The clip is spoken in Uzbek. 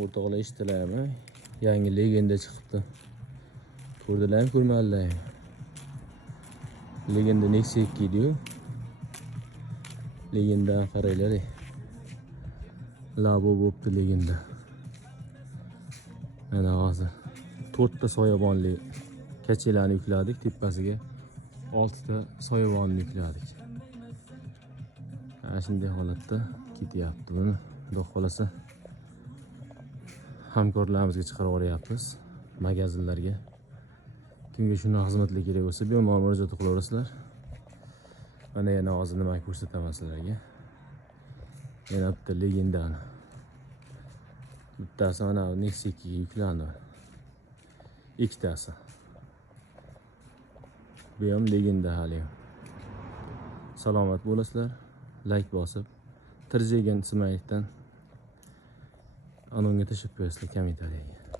O'rtoqlar eshitdilarmi? Yangi legenda chiqibdi. Ko'rdilarmi, ko'rmadilarmi? Legenda Nexia 2 edi-yu. Legendani qaranglar. Labo bo'pti legenda. Mana hozir 4 ta soyabonli kachelarni yukladik, tepasiga 6 ta soyabonni yukladik. Ana shunday holatda ketyapti buni. Xudo xolasa hamkorlarimizga chiqarib yuboryapmiz magazinlarga. Kimga shunday xizmatlar kerak bo'lsa, bemalol murojaat qilaverasizlar. Mana yana hozir nima ko'rsataman sizlarga. Yana bitta legendani. Bittasi mana Nexia 2 ga yuklandi. Ikkitasi. Bu ham legenda hali. Salomat bo'lasizlar. Like bosib, Tirjegan Ismayevdan anonga tashlab qo'yasizlar kommentariyaga.